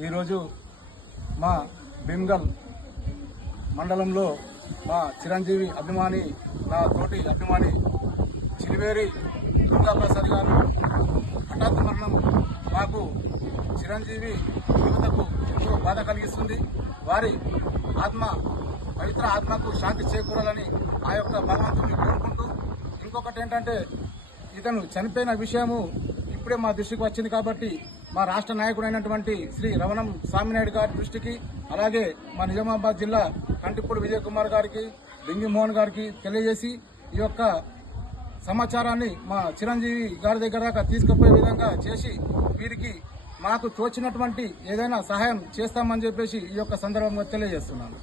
ఈరోజు మా భీమ్గల్ మండలంలో మా చిరంజీవి అభిమాని, నా తోటి అభిమాని చిలివేరి దుర్గాప్రసాద్ గారు హఠాత్ మరణం మాకు చిరంజీవి యువతకు ఎంతో బాధ కలిగిస్తుంది. వారి పవిత్ర ఆత్మకు శాంతి చేకూరాలని ఆ యొక్క భగవంతుని కోరుకుంటూ, ఇంకొకటి ఏంటంటే ఇతను చనిపోయిన విషయము ఇప్పుడే మా దృష్టికి వచ్చింది కాబట్టి మా రాష్ట్ర నాయకుడైనటువంటి శ్రీ రవణం స్వామినాయుడు గారి దృష్టికి, అలాగే మా నిజామాబాద్ జిల్లా కంటిపూడి విజయ్ కుమార్ గారికి, డింగి మోహన్ గారికి తెలియజేసి ఈ యొక్క సమాచారాన్ని మా చిరంజీవి గారి దగ్గర దాకా తీసుకుపోయే విధంగా చేసి వీరికి మాకు తోచినటువంటి ఏదైనా సహాయం చేస్తామని చెప్పేసి ఈ యొక్క సందర్భంగా తెలియజేస్తున్నాను.